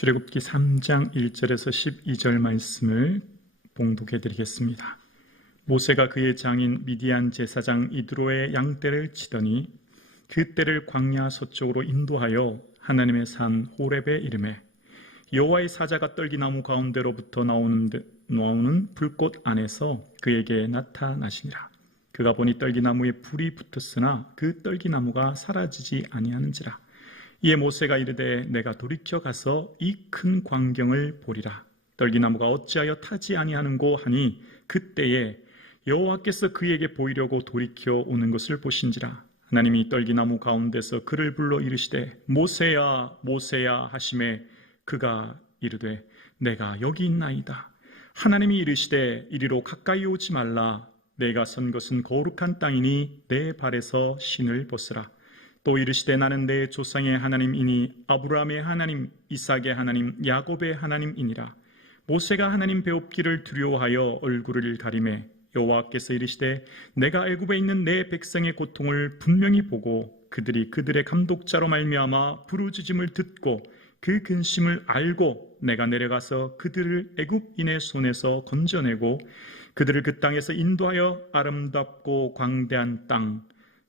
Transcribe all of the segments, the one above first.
출애굽기 3장 1절에서 12절 말씀을 봉독해 드리겠습니다. 모세가 그의 장인 미디안 제사장 이드로의 양떼를 치더니 그 떼를 광야 서쪽으로 인도하여 하나님의 산 호렙에 이르매 여호와의 사자가 떨기나무 가운데로부터 나오는 불꽃 안에서 그에게 나타나시니라. 그가 보니 떨기나무에 불이 붙었으나 그 떨기나무가 사라지지 아니하는지라. 이에 모세가 이르되 내가 돌이켜 가서 이 큰 광경을 보리라. 떨기나무가 어찌하여 타지 아니하는고 하니 그때에 여호와께서 그에게 보이려고 돌이켜 오는 것을 보신지라. 하나님이 떨기나무 가운데서 그를 불러 이르시되 모세야 모세야 하시매 그가 이르되 내가 여기 있나이다. 하나님이 이르시되 이리로 가까이 오지 말라. 내가 선 것은 거룩한 땅이니 내 발에서 신을 벗으라. 또 이르시되 나는 내 조상의 하나님이니 아브라함의 하나님, 이삭의 하나님, 야곱의 하나님이니라. 모세가 하나님 배웁기를 두려워하여 얼굴을 가리매 여호와께서 이르시되 내가 애굽에 있는 내 백성의 고통을 분명히 보고 그들이 그들의 감독자로 말미암아 부르짖음을 듣고 그 근심을 알고 내가 내려가서 그들을 애굽인의 손에서 건져내고 그들을 그 땅에서 인도하여 아름답고 광대한 땅,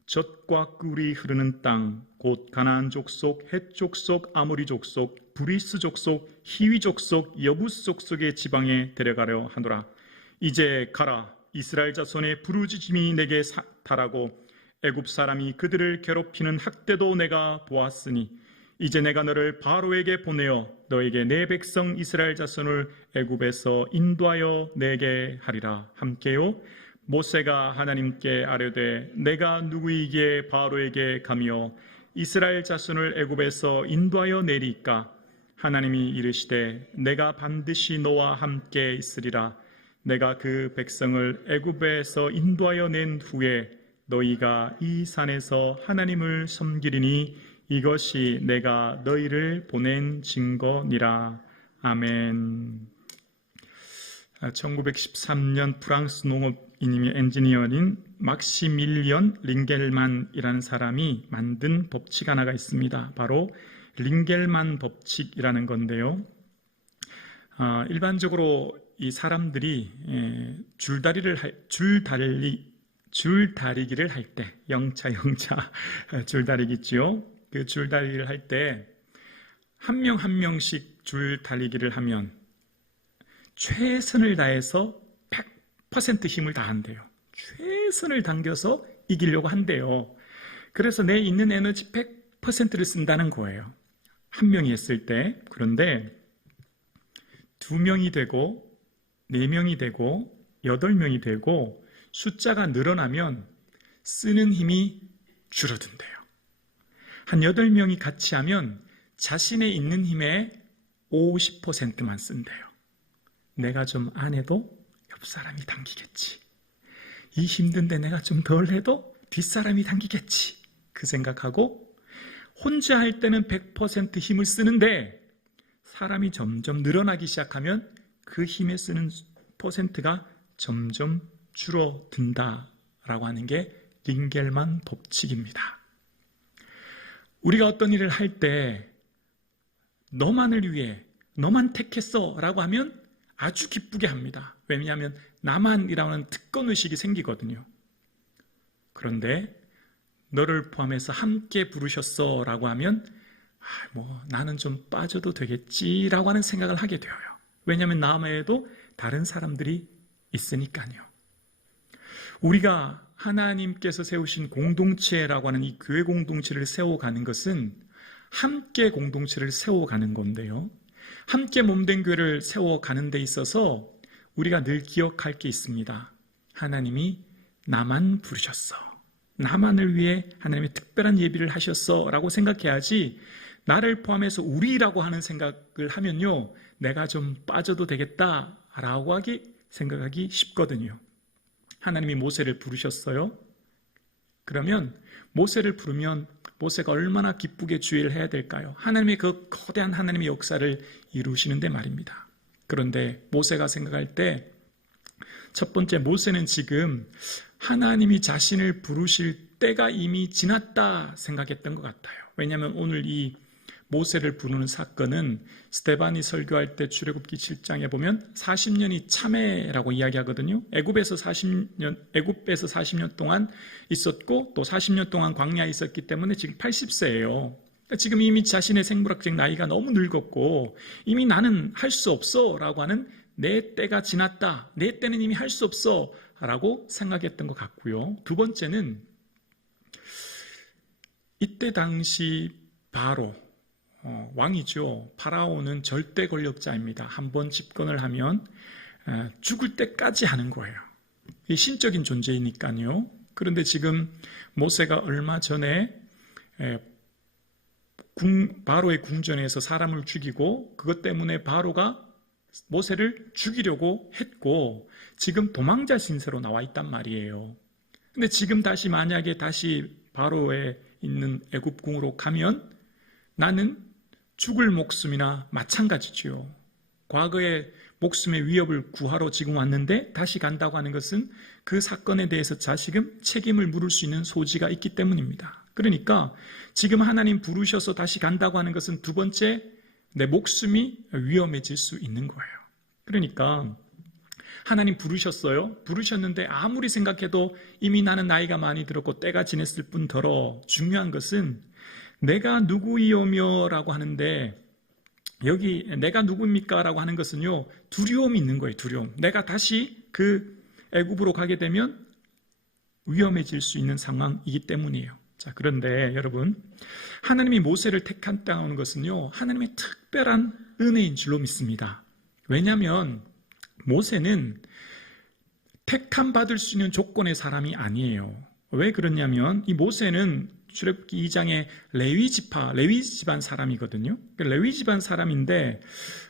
젖과 꿀이 흐르는 땅, 곧 가나안 족속, 헷 족속, 아모리 족속, 브리스 족속, 히위 족속, 여부스 족속의 지방에 데려가려 하노라. 이제 가라. 이스라엘 자손의 부르짖음이 내게 달하고 애굽 사람이 그들을 괴롭히는 학대도 내가 보았으니 이제 내가 너를 바로에게 보내어 너에게 내 백성 이스라엘 자손을 애굽에서 인도하여 내게 하리라. 함께요. 모세가 하나님께 아뢰되 내가 누구이기에 바로에게 가며 이스라엘 자손을 애굽에서 인도하여 내리까? 하나님이 이르시되 내가 반드시 너와 함께 있으리라. 내가 그 백성을 애굽에서 인도하여 낸 후에 너희가 이 산에서 하나님을 섬기리니 이것이 내가 너희를 보낸 증거니라. 아멘. 1913년 프랑스 농업인이며 엔지니어인 막시밀리언 링겔만이라는 사람이 만든 법칙 하나가 있습니다. 바로 링겔만 법칙이라는 건데요. 일반적으로 이 사람들이 줄다리기를 할 때, 영차 줄다리기죠. 그 줄다리기를 할 때 한 명 한 명씩 줄다리기를 하면 최선을 다해서 100% 힘을 다한대요. 최선을 당겨서 이기려고 한대요. 그래서 내 있는 에너지 100%를 쓴다는 거예요. 한 명이 했을 때. 그런데 2명이 되고 4명이 되고 8명이 되고 숫자가 늘어나면 쓰는 힘이 줄어든대요. 한 8명이 같이 하면 자신의 있는 힘의 50%만 쓴대요. 내가 좀 안 해도 옆 사람이 당기겠지. 이 힘든데 내가 좀 덜 해도 뒷사람이 당기겠지. 그 생각하고 혼자 할 때는 100% 힘을 쓰는데 사람이 점점 늘어나기 시작하면 그 힘에 쓰는 퍼센트가 점점 줄어든다라고 하는 게 링겔만 법칙입니다. 우리가 어떤 일을 할 때 너만을 위해 너만 택했어 라고 하면 아주 기쁘게 합니다. 왜냐하면 나만이라는 특권의식이 생기거든요. 그런데 너를 포함해서 함께 부르셨어 라고 하면 나는 좀 빠져도 되겠지 라고 하는 생각을 하게 되어요. 왜냐하면 나 외에도 다른 사람들이 있으니까요. 우리가 하나님께서 세우신 공동체라고 하는 이 교회 공동체를 세워가는 것은 함께 공동체를 세워가는 건데요. 함께 몸된 교회를 세워가는 데 있어서 우리가 늘 기억할 게 있습니다. 하나님이 나만 부르셨어. 나만을 위해 하나님의 특별한 예비를 하셨어 라고 생각해야지 나를 포함해서 우리라고 하는 생각을 하면요. 내가 좀 빠져도 되겠다라고 생각하기 쉽거든요. 하나님이 모세를 부르셨어요. 그러면 모세를 부르면 모세가 얼마나 기쁘게 주의를 해야 될까요? 하나님의 그 거대한 하나님의 역사를 이루시는데 말입니다. 그런데 모세가 생각할 때 첫 번째 모세는 지금 하나님이 자신을 부르실 때가 이미 지났다 생각했던 것 같아요. 왜냐하면 오늘 이 모세를 부르는 사건은 스데반이 설교할 때 출애굽기 7장에 보면 40년이 참회라고 이야기하거든요. 애굽에서 40년 동안 있었고 또 40년 동안 광야에 있었기 때문에 지금 80세예요. 지금 이미 자신의 생물학적 나이가 너무 늙었고 이미 나는 할 수 없어 라고 하는 내 때가 지났다. 내 때는 이미 할 수 없어 라고 생각했던 것 같고요. 두 번째는 이때 당시 바로 왕이죠. 파라오는 절대 권력자입니다. 한번 집권을 하면 죽을 때까지 하는 거예요. 이게 신적인 존재이니까요. 그런데 지금 모세가 얼마 전에 바로의 궁전에서 사람을 죽이고 그것 때문에 바로가 모세를 죽이려고 했고 지금 도망자 신세로 나와 있단 말이에요. 근데 지금 만약에 다시 바로에 있는 애굽궁으로 가면 나는 죽을 목숨이나 마찬가지지요. 과거에 목숨의 위협을 구하러 지금 왔는데 다시 간다고 하는 것은 그 사건에 대해서 다시금 책임을 물을 수 있는 소지가 있기 때문입니다. 그러니까 지금 하나님 부르셔서 다시 간다고 하는 것은 두 번째 내 목숨이 위험해질 수 있는 거예요. 그러니까 하나님 부르셨어요. 부르셨는데 아무리 생각해도 이미 나는 나이가 많이 들었고 때가 지냈을 뿐더러 중요한 것은 내가 누구이오며 라고 하는데 여기 내가 누구입니까? 라고 하는 것은요 두려움이 있는 거예요. 두려움. 내가 다시 그 애굽으로 가게 되면 위험해질 수 있는 상황이기 때문이에요. 자, 그런데 여러분 하나님이 모세를 택한다는 것은요 하나님의 특별한 은혜인 줄로 믿습니다. 왜냐하면 모세는 택함 받을 수 있는 조건의 사람이 아니에요. 왜 그러냐면 이 모세는 출애굽기 2장의 레위 집안 사람이거든요. 레위 집안 사람인데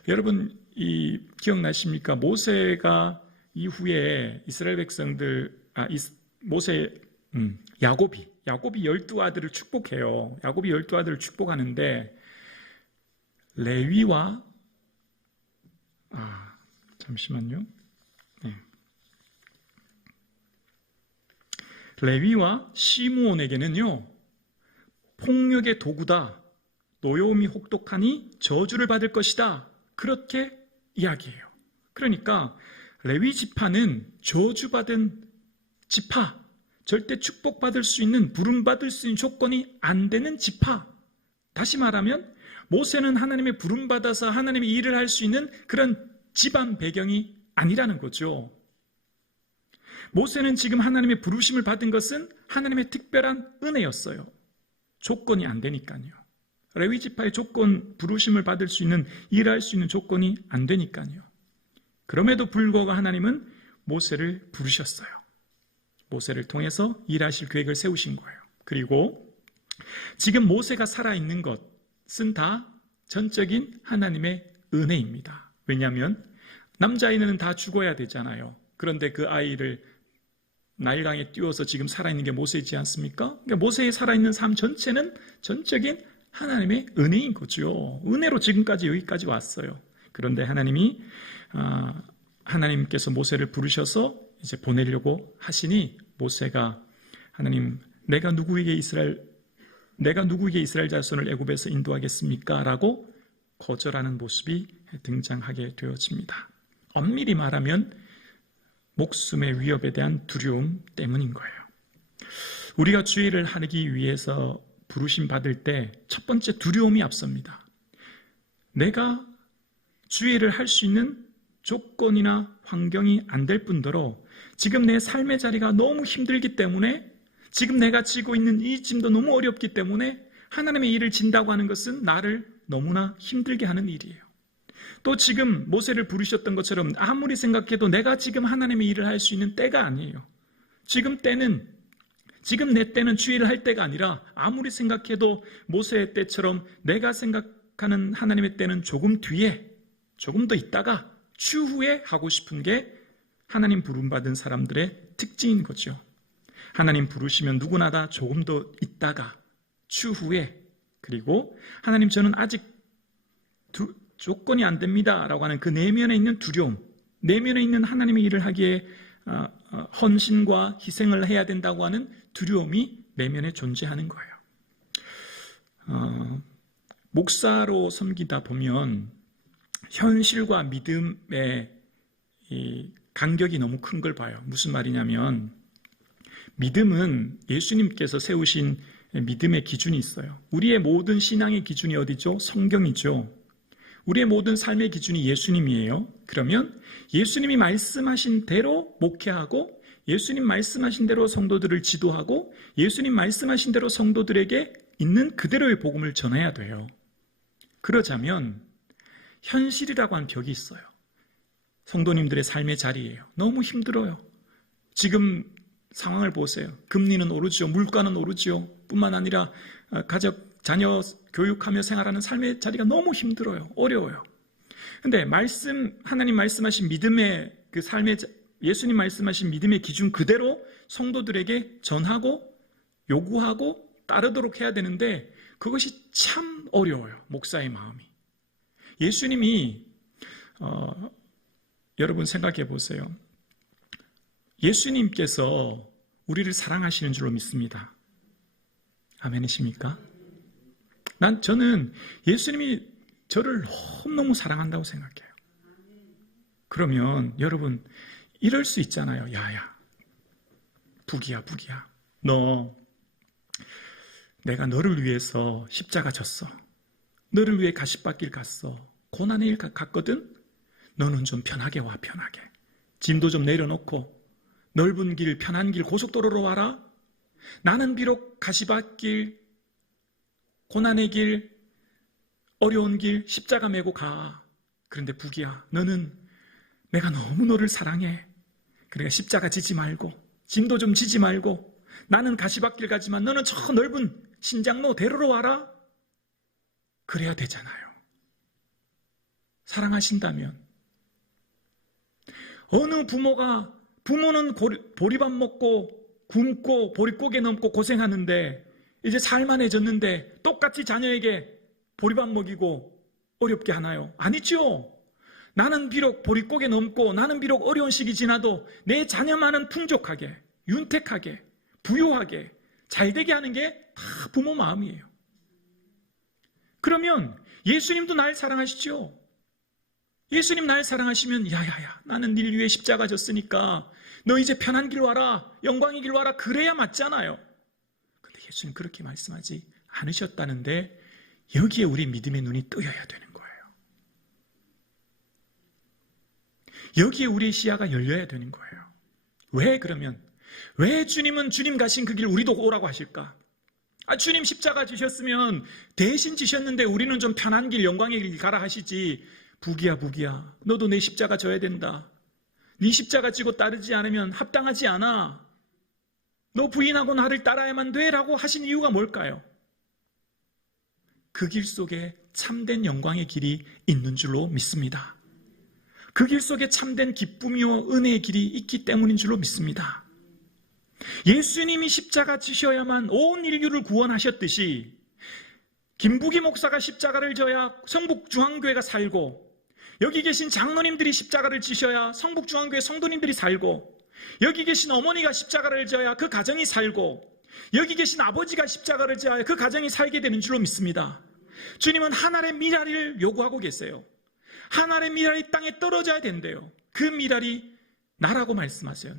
여러분 기억나십니까? 모세가 이후에 이스라엘 백성들 야곱이 12아들을 축복해요. 야곱이 12아들을 축복하는데 레위와 잠시만요. 네. 레위와 시므온에게는요 폭력의 도구다. 노여움이 혹독하니 저주를 받을 것이다. 그렇게 이야기해요. 그러니까 레위 지파는 저주받은 지파, 절대 축복받을 수 있는, 부름받을 수 있는 조건이 안 되는 지파. 다시 말하면 모세는 하나님의 부름받아서 하나님의 일을 할 수 있는 그런 집안 배경이 아니라는 거죠. 모세는 지금 하나님의 부르심을 받은 것은 하나님의 특별한 은혜였어요. 조건이 안 되니까요. 레위 지파의 부르심을 받을 수 있는, 일할 수 있는 조건이 안 되니까요. 그럼에도 불구하고 하나님은 모세를 부르셨어요. 모세를 통해서 일하실 계획을 세우신 거예요. 그리고 지금 모세가 살아있는 것은 다 전적인 하나님의 은혜입니다. 왜냐하면 남자아이는 다 죽어야 되잖아요. 그런데 그 아이를 나일강에 띄워서 지금 살아있는 게 모세이지 않습니까? 그러니까 모세의 살아있는 삶 전체는 전적인 하나님의 은혜인 거죠. 은혜로 지금까지 여기까지 왔어요. 그런데 하나님께서 모세를 부르셔서 이제 보내려고 하시니 모세가 하나님 내가 누구에게 이스라엘 자손을 애굽에서 인도하겠습니까? 라고 거절하는 모습이 등장하게 되어집니다. 엄밀히 말하면 목숨의 위협에 대한 두려움 때문인 거예요. 우리가 주의 일을 하기 위해서 부르심 받을 때 첫 번째 두려움이 앞섭니다. 내가 주의 일을 할 수 있는 조건이나 환경이 안 될 뿐더러 지금 내 삶의 자리가 너무 힘들기 때문에 지금 내가 지고 있는 이 짐도 너무 어렵기 때문에 하나님의 일을 진다고 하는 것은 나를 너무나 힘들게 하는 일이에요. 또 지금 모세를 부르셨던 것처럼 아무리 생각해도 내가 지금 하나님의 일을 할 수 있는 때가 아니에요. 지금 내 때는 주의 일을 할 때가 아니라 아무리 생각해도 모세의 때처럼 내가 생각하는 하나님의 때는 조금 뒤에, 조금 더 있다가 추후에 하고 싶은 게 하나님 부름받은 사람들의 특징인 거죠. 하나님 부르시면 누구나 다 조금 더 있다가 추후에, 그리고 하나님 저는 아직 조건이 안 됩니다 라고 하는 그 내면에 있는 두려움, 내면에 있는 하나님의 일을 하기에 헌신과 희생을 해야 된다고 하는 두려움이 내면에 존재하는 거예요. 목사로 섬기다 보면 현실과 믿음의 이 간격이 너무 큰 걸 봐요. 무슨 말이냐면 믿음은 예수님께서 세우신 믿음의 기준이 있어요. 우리의 모든 신앙의 기준이 어디죠? 성경이죠. 우리의 모든 삶의 기준이 예수님이에요. 그러면 예수님이 말씀하신 대로 목회하고 예수님 말씀하신 대로 성도들을 지도하고 예수님 말씀하신 대로 성도들에게 있는 그대로의 복음을 전해야 돼요. 그러자면 현실이라고 하는 벽이 있어요. 성도님들의 삶의 자리예요. 너무 힘들어요. 지금 상황을 보세요. 금리는 오르죠. 물가는 오르죠. 뿐만 아니라 가족, 자녀 교육하며 생활하는 삶의 자리가 너무 힘들어요. 어려워요. 근데 하나님 말씀하신 믿음의 그 삶의, 예수님 말씀하신 믿음의 기준 그대로 성도들에게 전하고 요구하고 따르도록 해야 되는데 그것이 참 어려워요. 목사의 마음이. 예수님이 여러분 생각해 보세요. 예수님께서 우리를 사랑하시는 줄로 믿습니다. 아멘이십니까? 저는 예수님이 저를 너무너무 사랑한다고 생각해요. 그러면 여러분 이럴 수 있잖아요. 야야, 부기야. 내가 너를 위해서 십자가 졌어. 너를 위해 가시밭길 갔어. 고난의 일 갔거든? 너는 좀 편하게 와, 편하게. 짐도 좀 내려놓고 넓은 길, 편한 길, 고속도로로 와라. 나는 비록 가시밭길, 고난의 길, 어려운 길, 십자가 메고 가. 그런데 부기야, 너는 내가 너무 너를 사랑해. 그러니까 십자가 지지 말고, 짐도 좀 지지 말고, 나는 가시밭길 가지만 너는 저 넓은 신장로 대로로 와라. 그래야 되잖아요. 사랑하신다면. 어느 부모는 보리밥 먹고 굶고 보릿고개 넘고 고생하는데 이제 살만해졌는데 똑같이 자녀에게 보리밥 먹이고 어렵게 하나요? 아니죠. 나는 비록 보릿고개 넘고 나는 비록 어려운 시기 지나도 내 자녀만은 풍족하게, 윤택하게, 부유하게 잘되게 하는 게 다 부모 마음이에요. 그러면 예수님도 날 사랑하시죠? 예수님 날 사랑하시면 야야야, 나는 네 위해 십자가 졌으니까 너 이제 편한 길 와라, 영광의 길 와라. 그래야 맞잖아요. 근데 예수님 그렇게 말씀하지 않으셨다는데 여기에 우리 믿음의 눈이 뜨여야 되는 거예요. 여기에 우리의 시야가 열려야 되는 거예요. 왜 그러면? 왜 주님은 주님 가신 그 길 우리도 오라고 하실까? 주님 십자가 지셨으면 대신 지셨는데 우리는 좀 편한 길, 영광의 길 가라 하시지. 부기야, 너도 내 십자가 져야 된다. 네 십자가 지고 따르지 않으면 합당하지 않아. 너 부인하고 나를 따라야만 돼 라고 하신 이유가 뭘까요? 그 길 속에 참된 영광의 길이 있는 줄로 믿습니다. 그 길 속에 참된 기쁨이요 은혜의 길이 있기 때문인 줄로 믿습니다. 예수님이 십자가 지셔야만 온 인류를 구원하셨듯이 김부기 목사가 십자가를 져야 성북중앙교회가 살고, 여기 계신 장로님들이 십자가를 지셔야 성북중앙교회 성도님들이 살고, 여기 계신 어머니가 십자가를 져야 그 가정이 살고, 여기 계신 아버지가 십자가를 져야 그 가정이 살게 되는 줄로 믿습니다. 주님은 하늘의 미랄을 요구하고 계세요. 하늘의 미랄이 땅에 떨어져야 된대요. 그 미랄이 나라고 말씀하세요.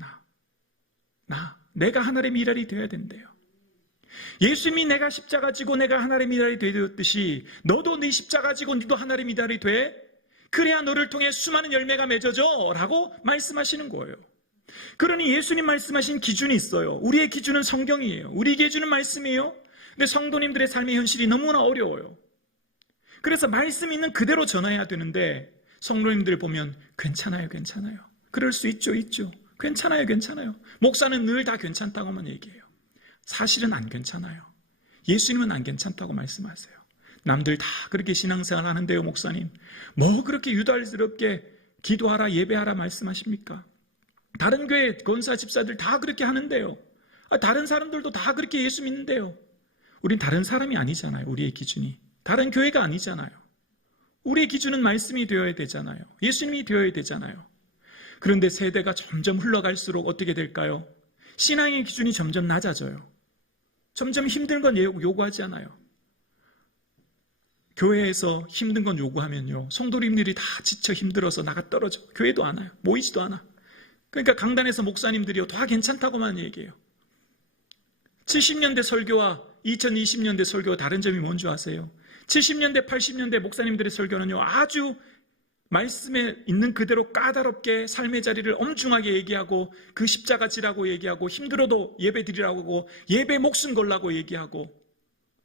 내가 하늘의 미랄이 되어야 된대요. 예수님이 내가 십자가 지고 내가 하늘의 미랄이 되었듯이 너도 네 십자가 지고 너도 하늘의 미랄이 돼. 그래야 너를 통해 수많은 열매가 맺어져 라고 말씀하시는 거예요. 그러니 예수님 말씀하신 기준이 있어요. 우리의 기준은 성경이에요. 우리 기준은 말씀이에요. 근데 성도님들의 삶의 현실이 너무나 어려워요. 그래서 말씀 있는 그대로 전해야 되는데 성도님들 보면 괜찮아요. 그럴 수 있죠. 괜찮아요. 목사는 늘 다 괜찮다고만 얘기해요. 사실은 안 괜찮아요. 예수님은 안 괜찮다고 말씀하세요. 남들 다 그렇게 신앙생활 하는데요, 목사님. 뭐 그렇게 유달스럽게 기도하라, 예배하라 말씀하십니까? 다른 교회 권사 집사들 다 그렇게 하는데요. 다른 사람들도 다 그렇게 예수 믿는데요. 우린 다른 사람이 아니잖아요. 우리의 기준이. 다른 교회가 아니잖아요. 우리의 기준은 말씀이 되어야 되잖아요. 예수님이 되어야 되잖아요. 그런데 세대가 점점 흘러갈수록 어떻게 될까요? 신앙의 기준이 점점 낮아져요. 점점 힘든 건 요구하지 않아요. 교회에서 힘든 건 요구하면요, 성도님들이 다 지쳐 힘들어서 나가 떨어져. 교회도 안 와요. 모이지도 않아. 그러니까 강단에서 목사님들이요, 다 괜찮다고만 얘기해요. 70년대 설교와 2020년대 설교와 다른 점이 뭔지 아세요? 70년대, 80년대 목사님들의 설교는요, 아주 말씀에 있는 그대로 까다롭게 삶의 자리를 엄중하게 얘기하고, 그 십자가 지라고 얘기하고, 힘들어도 예배 드리라고 하고, 예배 목숨 걸라고 얘기하고,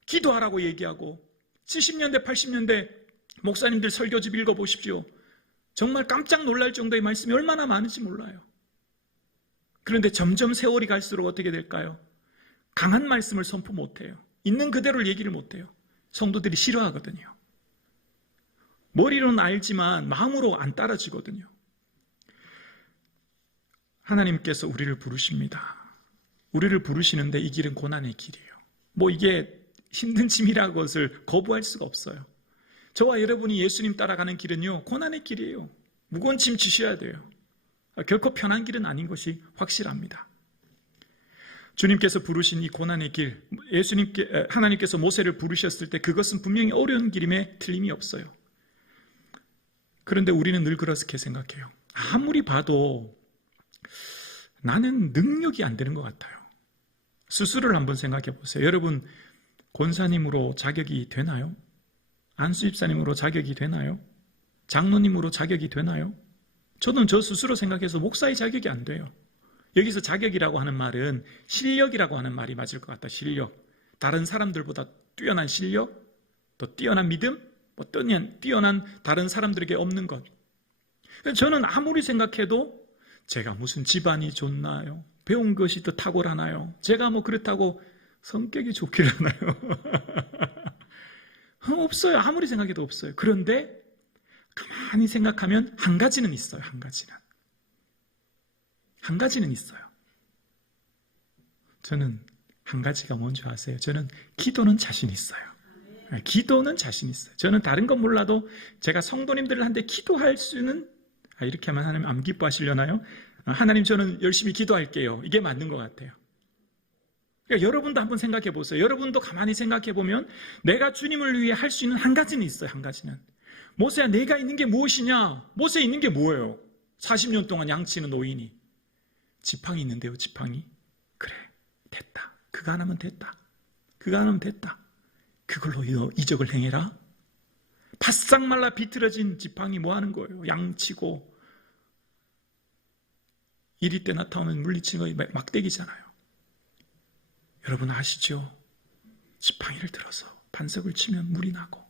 기도하라고 얘기하고. 70년대, 80년대 목사님들 설교집 읽어보십시오. 정말 깜짝 놀랄 정도의 말씀이 얼마나 많은지 몰라요. 그런데 점점 세월이 갈수록 어떻게 될까요? 강한 말씀을 선포 못해요. 있는 그대로를 얘기를 못해요. 성도들이 싫어하거든요. 머리로는 알지만 마음으로 안 따라지거든요. 하나님께서 우리를 부르십니다. 우리를 부르시는데 이 길은 고난의 길이에요. 뭐 이게 힘든 짐이라는 것을 거부할 수가 없어요. 저와 여러분이 예수님 따라가는 길은요, 고난의 길이에요. 무거운 짐 지셔야 돼요. 결코 편한 길은 아닌 것이 확실합니다. 주님께서 부르신 이 고난의 길, 하나님께서 모세를 부르셨을 때 그것은 분명히 어려운 길임에 틀림이 없어요. 그런데 우리는 늘 그렇게 생각해요. 아무리 봐도 나는 능력이 안 되는 것 같아요. 스스로를 한번 생각해 보세요. 여러분, 권사님으로 자격이 되나요? 안수집사님으로 자격이 되나요? 장로님으로 자격이 되나요? 저는 저 스스로 생각해서 목사의 자격이 안 돼요. 여기서 자격이라고 하는 말은 실력이라고 하는 말이 맞을 것 같다. 실력. 다른 사람들보다 뛰어난 실력, 또 뛰어난 믿음, 뛰어난 다른 사람들에게 없는 것. 저는 아무리 생각해도 제가 무슨 집안이 좋나요? 배운 것이 더 탁월하나요? 제가 뭐 그렇다고 성격이 좋길 하나요? 없어요. 아무리 생각해도 없어요. 그런데 가만히 생각하면 한 가지는 있어요. 한 가지는 있어요. 저는 한 가지가 뭔지 아세요? 저는 기도는 자신 있어요. 기도는 자신 있어요. 저는 다른 건 몰라도 제가 성도님들한테 기도할 수는, 이렇게 하면 하나님 안 기뻐하시려나요? 하나님, 저는 열심히 기도할게요. 이게 맞는 것 같아요. 그러니까 여러분도 한번 생각해 보세요. 여러분도 가만히 생각해 보면 내가 주님을 위해 할 수 있는 한 가지는 있어요. 한 가지는. 모세야, 내가 있는 게 무엇이냐? 모세에 있는 게 뭐예요? 40년 동안 양치는 노인이. 지팡이 있는데요, 지팡이. 그래, 됐다. 그거 하나면 됐다. 그거 하나면 됐다. 그걸로 이적을 행해라. 바싹 말라 비틀어진 지팡이 뭐 하는 거예요? 양치고. 이리 때 나타오면 물리치는 거 막대기잖아요. 여러분 아시죠? 지팡이를 들어서 반석을 치면 물이 나고,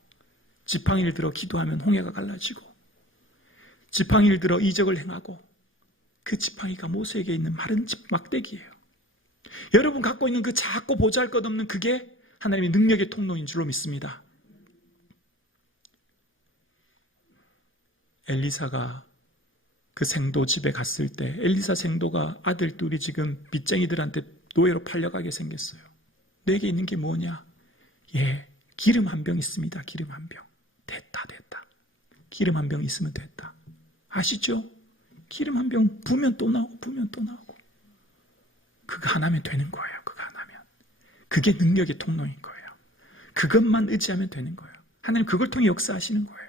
지팡이를 들어 기도하면 홍해가 갈라지고, 지팡이를 들어 이적을 행하고, 그 지팡이가 모세에게 있는 마른 막대기예요. 여러분 갖고 있는 그 작고 보잘것없는 그게 하나님의 능력의 통로인 줄로 믿습니다. 엘리사가 그 생도 집에 갔을 때 엘리사 생도가 아들 둘이 지금 빚쟁이들한테 노예로 팔려가게 생겼어요. 내게 있는 게 뭐냐? 기름 한 병 있습니다. 기름 한 병. 됐다. 기름 한 병 있으면 됐다. 아시죠? 기름 한 병 부으면 또 나오고 부으면 또 나오고. 그거 하나면 되는 거예요. 그거 하나면. 그게 능력의 통로인 거예요. 그것만 의지하면 되는 거예요. 하나님 그걸 통해 역사하시는 거예요.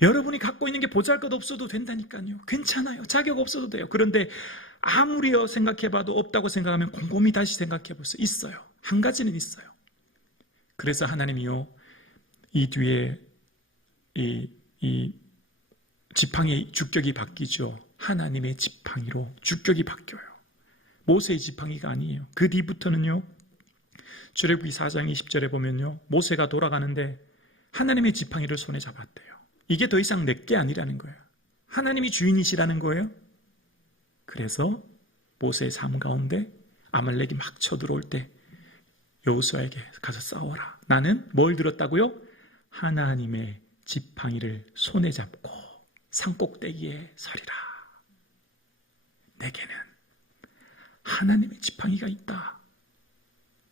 여러분이 갖고 있는 게 보잘것없어도 된다니까요. 괜찮아요. 자격 없어도 돼요. 그런데 아무리요 생각해봐도 없다고 생각하면 곰곰이 다시 생각해보세요. 있어요. 한 가지는 있어요. 그래서 하나님이요, 이 뒤에 이 지팡이의 주격이 바뀌죠. 하나님의 지팡이로 주격이 바뀌어요. 모세의 지팡이가 아니에요. 그 뒤부터는요, 출애굽기 4장 20절에 보면요, 모세가 돌아가는데 하나님의 지팡이를 손에 잡았대요. 이게 더 이상 내게 아니라는 거예요. 하나님이 주인이시라는 거예요. 그래서 모세의 삶 가운데 아말렉이 막 쳐들어올 때 여호수아에게 가서 싸워라. 나는 뭘 들었다고요? 하나님의 지팡이를 손에 잡고 산꼭대기에 서리라. 내게는 하나님의 지팡이가 있다.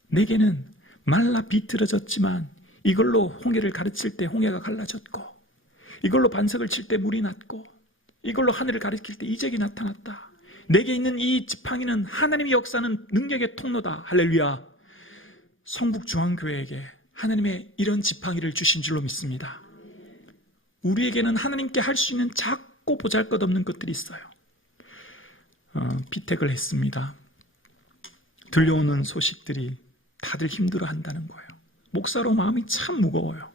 내게는 말라 비틀어졌지만 이걸로 홍해를 가르칠 때 홍해가 갈라졌고, 이걸로 반석을 칠 때 물이 났고, 이걸로 하늘을 가리킬 때 이적이 나타났다. 내게 있는 이 지팡이는 하나님의 역사는 능력의 통로다. 할렐루야. 성북중앙교회에게 하나님의 이런 지팡이를 주신 줄로 믿습니다. 우리에게는 하나님께 할 수 있는 작고 보잘것없는 것들이 있어요. 피택을 했습니다. 들려오는 소식들이 다들 힘들어한다는 거예요. 목사로 마음이 참 무거워요.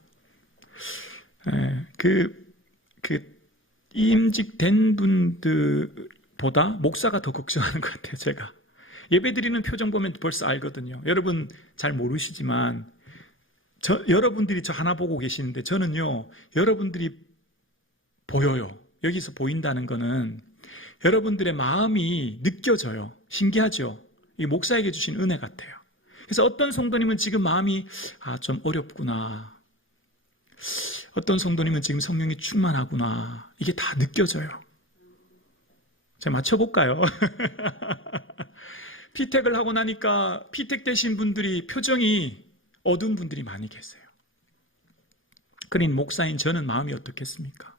임직된 분들보다 목사가 더 걱정하는 것 같아요. 제가 예배드리는 표정 보면 벌써 알거든요. 여러분 잘 모르시지만 여러분들이 저 하나 보고 계시는데 저는요, 여러분들이 보여요. 여기서 보인다는 거는 여러분들의 마음이 느껴져요. 신기하죠? 이 목사에게 주신 은혜 같아요. 그래서 어떤 성도님은 지금 마음이 좀 어렵구나, 어떤 성도님은 지금 성령이 충만하구나, 이게 다 느껴져요. 제가 맞춰볼까요? 피택을 하고 나니까 피택되신 분들이 표정이 어두운 분들이 많이 계세요. 그러니 목사인 저는 마음이 어떻겠습니까?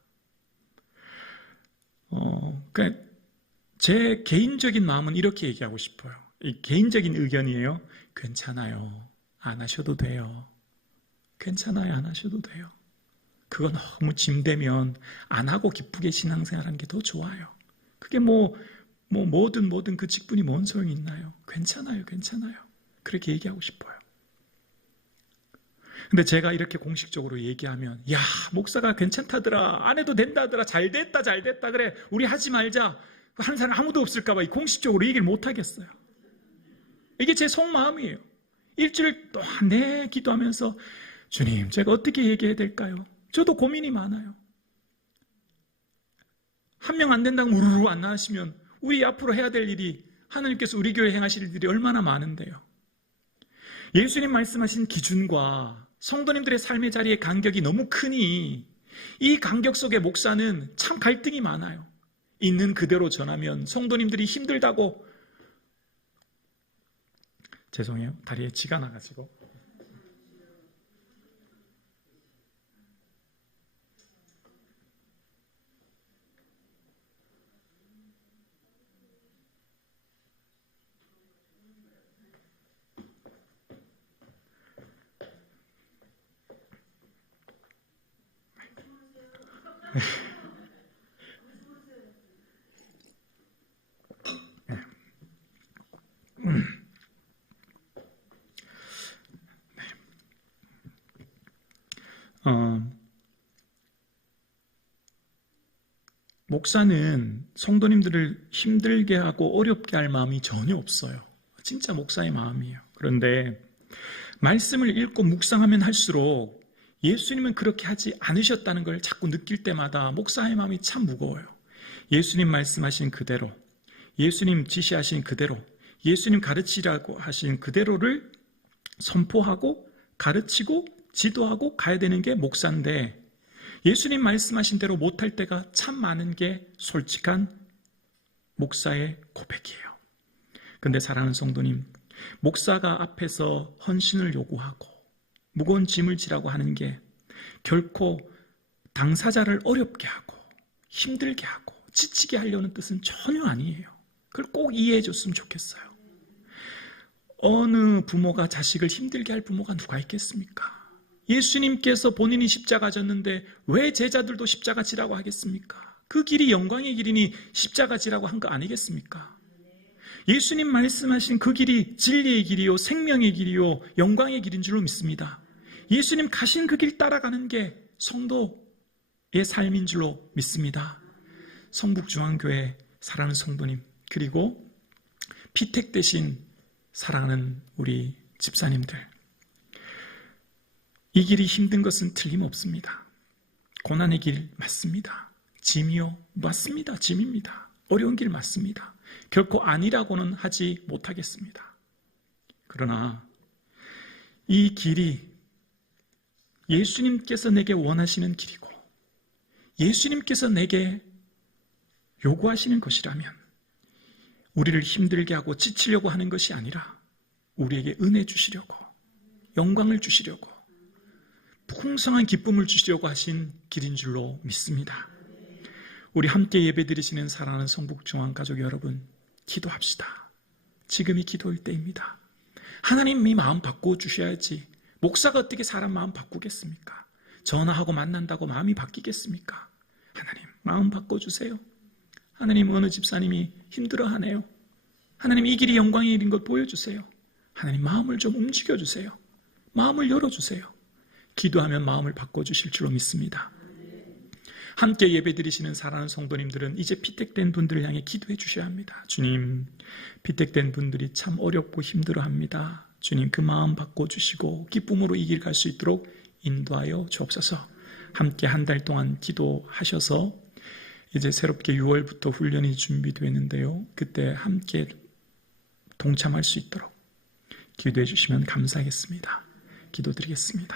그러니까 제 개인적인 마음은 이렇게 얘기하고 싶어요. 이 개인적인 의견이에요. 괜찮아요. 안 하셔도 돼요. 괜찮아요. 안 하셔도 돼요. 그거 너무 짐되면 안 하고 기쁘게 신앙생활하는 게 더 좋아요. 그게 뭐든 그 직분이 뭔 소용이 있나요? 괜찮아요. 괜찮아요. 그렇게 얘기하고 싶어요. 근데 제가 이렇게 공식적으로 얘기하면, 야, 목사가 괜찮다더라, 안 해도 된다더라, 잘됐다, 그래, 우리 하지 말자, 하는 사람 아무도 없을까봐 공식적으로 얘기를 못 하겠어요. 이게 제 속마음이에요. 일주일 동안 기도하면서, 주님, 제가 어떻게 얘기해야 될까요? 저도 고민이 많아요. 한 명 안 된다고 우르르 안 나가시면 우리 앞으로 해야 될 일이, 하나님께서 우리 교회 행하실 일들이 얼마나 많은데요. 예수님 말씀하신 기준과 성도님들의 삶의 자리의 간격이 너무 크니 이 간격 속에 목사는 참 갈등이 많아요. 있는 그대로 전하면 성도님들이 힘들다고, 죄송해요, 다리에 지가 나가지고, 목사는 성도님들을 힘들게 하고 어렵게 할 마음이 전혀 없어요. 진짜 목사의 마음이에요. 그런데 말씀을 읽고 묵상하면 할수록 예수님은 그렇게 하지 않으셨다는 걸 자꾸 느낄 때마다 목사의 마음이 참 무거워요. 예수님 말씀하신 그대로, 예수님 지시하신 그대로, 예수님 가르치라고 하신 그대로를 선포하고 가르치고 지도하고 가야 되는 게 목사인데, 예수님 말씀하신 대로 못할 때가 참 많은 게 솔직한 목사의 고백이에요. 근데 사랑하는 성도님, 목사가 앞에서 헌신을 요구하고 무거운 짐을 지라고 하는 게 결코 당사자를 어렵게 하고 힘들게 하고 지치게 하려는 뜻은 전혀 아니에요. 그걸 꼭 이해해 줬으면 좋겠어요. 어느 부모가 자식을 힘들게 할 부모가 누가 있겠습니까? 예수님께서 본인이 십자가 졌는데 왜 제자들도 십자가 지라고 하겠습니까? 그 길이 영광의 길이니 십자가 지라고 한 거 아니겠습니까? 예수님 말씀하신 그 길이 진리의 길이요, 생명의 길이요, 영광의 길인 줄로 믿습니다. 예수님 가신 그 길 따라가는 게 성도의 삶인 줄로 믿습니다. 성북중앙교회 사랑하는 성도님, 그리고 피택되신 사랑하는 우리 집사님들, 이 길이 힘든 것은 틀림없습니다. 고난의 길 맞습니다. 짐이요, 맞습니다. 짐입니다. 어려운 길 맞습니다. 결코 아니라고는 하지 못하겠습니다. 그러나 이 길이 예수님께서 내게 원하시는 길이고 예수님께서 내게 요구하시는 것이라면 우리를 힘들게 하고 지치려고 하는 것이 아니라 우리에게 은혜 주시려고, 영광을 주시려고, 풍성한 기쁨을 주시려고 하신 길인 줄로 믿습니다. 우리 함께 예배드리시는 사랑하는 성북중앙 가족 여러분, 기도합시다. 지금이 기도일 때입니다. 하나님이 마음 바꿔주셔야지 목사가 어떻게 사람 마음 바꾸겠습니까? 전화하고 만난다고 마음이 바뀌겠습니까? 하나님, 마음 바꿔주세요. 하나님, 어느 집사님이 힘들어하네요. 하나님, 이 길이 영광의 일인 것 보여주세요. 하나님, 마음을 좀 움직여주세요. 마음을 열어주세요. 기도하면 마음을 바꿔주실 줄로 믿습니다. 함께 예배드리시는 사랑하는 성도님들은 이제 피택된 분들을 향해 기도해 주셔야 합니다. 주님, 피택된 분들이 참 어렵고 힘들어합니다. 주님, 그 마음 바꿔주시고 기쁨으로 이 길 갈 수 있도록 인도하여 주옵소서. 함께 한 달 동안 기도하셔서 이제 새롭게 6월부터 훈련이 준비되는데요. 그때 함께 동참할 수 있도록 기도해 주시면 감사하겠습니다. 기도드리겠습니다.